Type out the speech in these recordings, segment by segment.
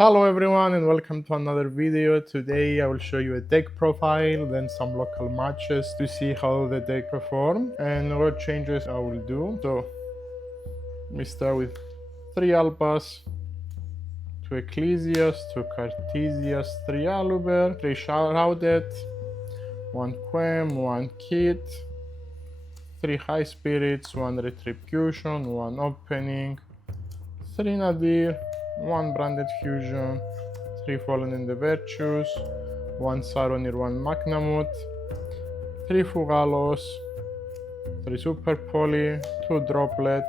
Hello everyone and welcome to another video. Today I will show you a deck profile, then some local matches to see how the deck perform and what changes I will do. So we start with 3 Albas, 2 Ecclesias, 2 Cartesias, 3 Aluber, 3 Shrouded, 1 Quem, 1 Kit, 3 High Spirits, 1 Retribution, 1 Opening, 3 Nadir, 1 Branded Fusion, 3 Fallen in the Virtues, 1 Saronir, 1 Magnamut, 3 Fugalos, 3 Super Poly, 2 Droplet.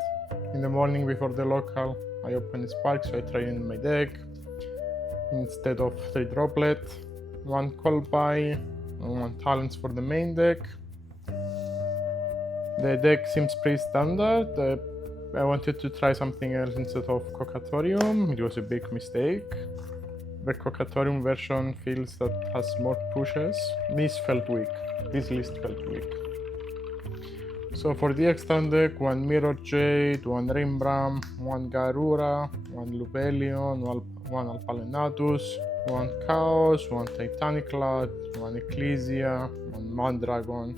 In the morning before the local, I open Spark, so I try in my deck instead of 3 Droplet, 1 Colby, and 1 Talents for the main deck. The deck seems pretty standard. I wanted to try something else instead of Cocatorium. It was a big mistake. The Cocatorium version feels that has more pushes. This felt weak. This list felt weak. So for the extra deck, 1 Mirror Jade, 1 Rimbram, 1 Garura, 1 Lubellion, 1 Alpalenatus, 1 Chaos, 1 Titanic Lad, 1 Ecclesia, 1 Mandragon,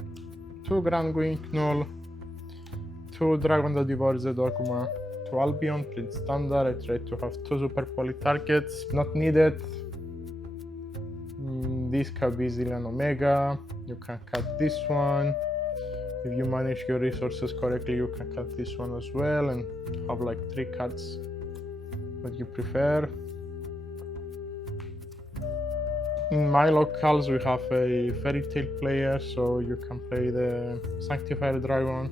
2 Grand Winknull, 2 Dragon that devours the Dogma, 2 Albion, print standard. I tried to have 2 Super Poly targets, not needed. This can be Zillion Omega, you can cut this one. If you manage your resources correctly, you can cut this one as well and have like 3 cards that you prefer. In my locals we have a Fairy Tail player, so you can play the Sanctifier Dragon.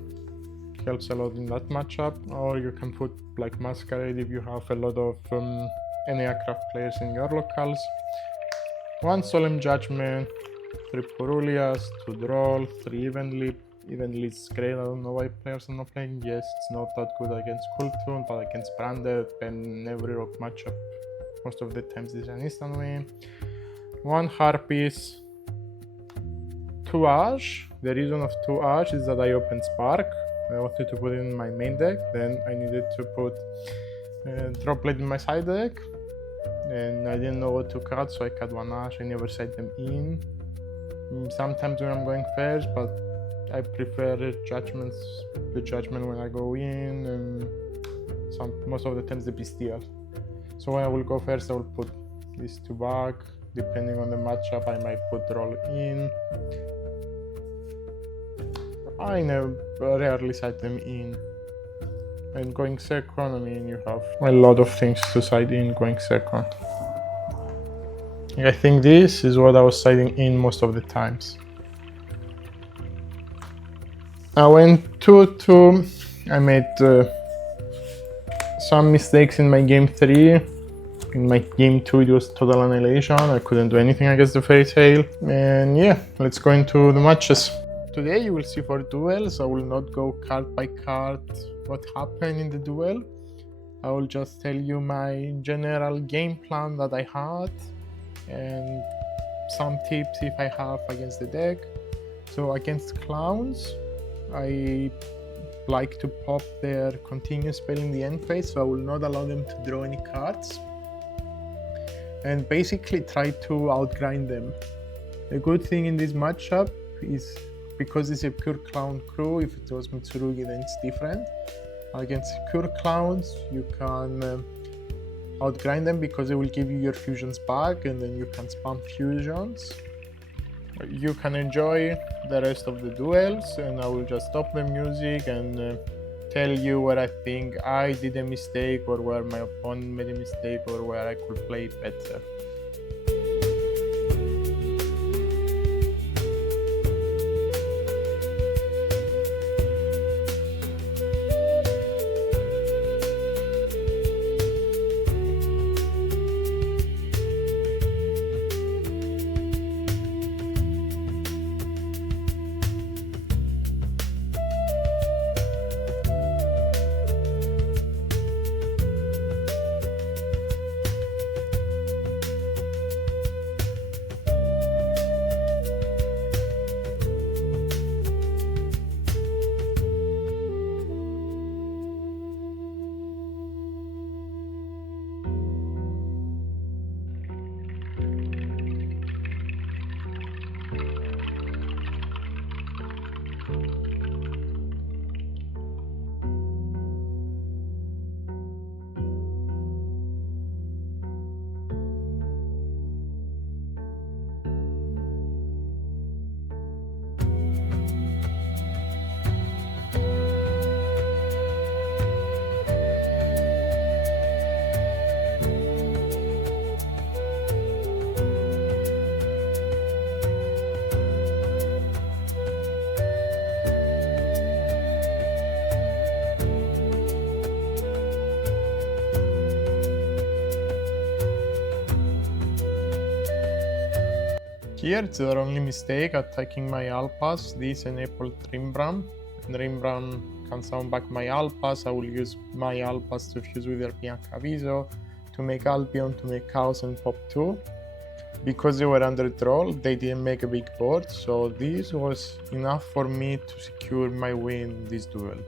Helps a lot in that matchup, or you can put like Masquerade if you have a lot of any aircraft players in your locals. 1 Solemn Judgment, 3 Purulias, 2 Droll, 3 Evenly. Evenly is great. I don't know why players are not playing. Yes, it's not that good against Kultun, but against Branded and every rock matchup, most of the times this is an instant win. 1 Harpies, 2 Ash. The reason of 2 Ash is that I opened Spark. I wanted to put it in my main deck, then I needed to put Droplet in my side deck, and I didn't know what to cut, so I cut 1 Ash. I never side them in. Sometimes when I'm going first, but I prefer the judgment when I go in, and most of the times the Bestial. So when I will go first, I will put these 2 back. Depending on the matchup, I might put Roll in. I rarely side them in. And going second, I mean, you have a lot of things to side in going second. I think this is what I was siding in most of the times. I went 2-2. I made some mistakes in my game 3. In my game 2 it was total annihilation. I couldn't do anything against the Fairy Tail. And yeah, let's go into the matches. Today you will see 4 duels. I will not go card by card what happened in the duel. I will just tell you my general game plan that I had and some tips if I have against the deck. So against Clowns, I like to pop their continuous spell in the end phase, so I will not allow them to draw any cards and basically try to outgrind them. The good thing in this matchup is because it's a pure clown crew. If it was Mitsurugi, then it's different. Against pure clowns, you can outgrind them because they will give you your fusions back, and then you can spam fusions. You can enjoy the rest of the duels, and I will just stop the music and tell you where I think I did a mistake, or where my opponent made a mistake, or where I could play better. Here it's their only mistake, attacking my Alpas. This enabled Rimbram, and Rimbram can sound back my Alpas. I will use my Alpas to fuse with their Bianca Viso, to make Albion, to make Chaos and Pop 2. Because they were under troll, they didn't make a big board, so this was enough for me to secure my win in this duel.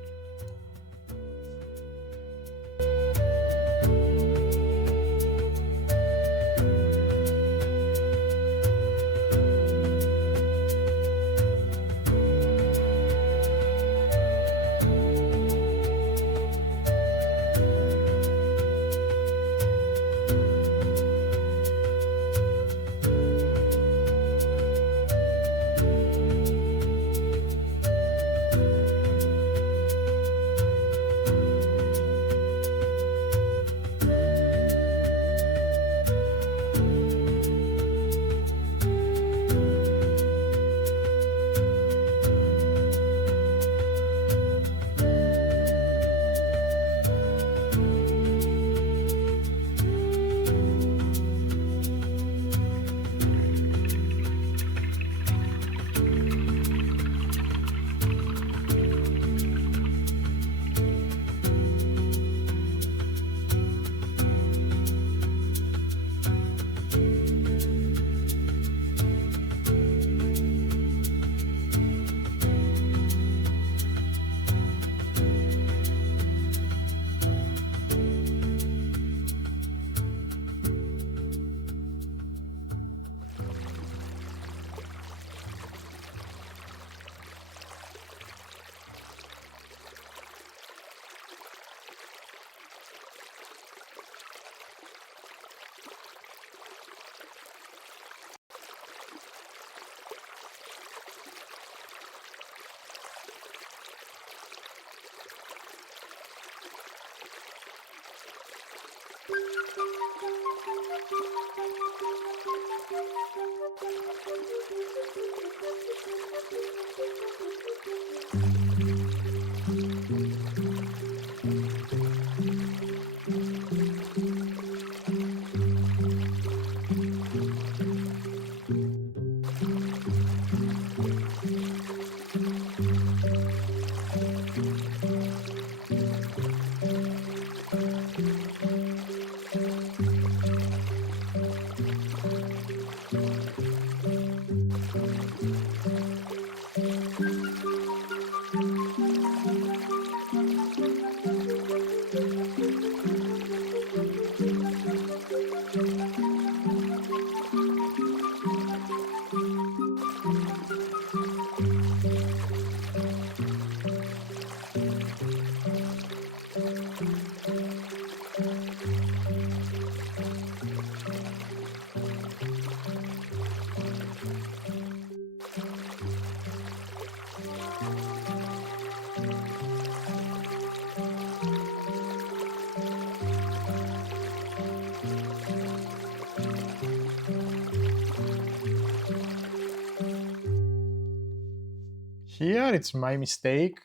Here it's my mistake.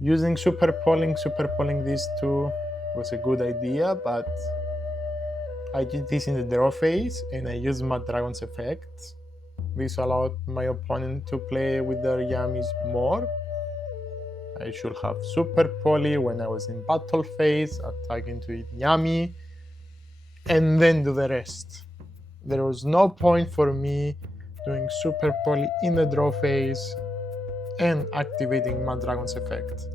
Using superpolling these two was a good idea, but I did this in the draw phase and I used my Dragon's effect. This allowed my opponent to play with their Yummies more. I should have super poly when I was in battle phase, attacking to eat Yummy, and then do the rest. There was no point for me doing super poly in the draw phase and activating my Dragon's effect.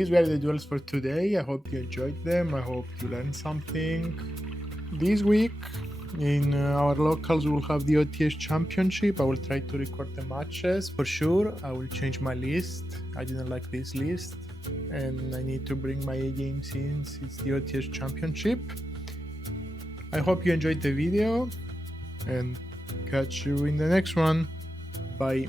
these were the duels for today. I hope you enjoyed them. I hope you learned something. This week in our locals we will have the OTS Championship. I will try to record the matches for sure. I will change my list. I didn't like this list and I need to bring my A game since it's the OTS Championship. I hope you enjoyed the video and catch you in the next one. Bye.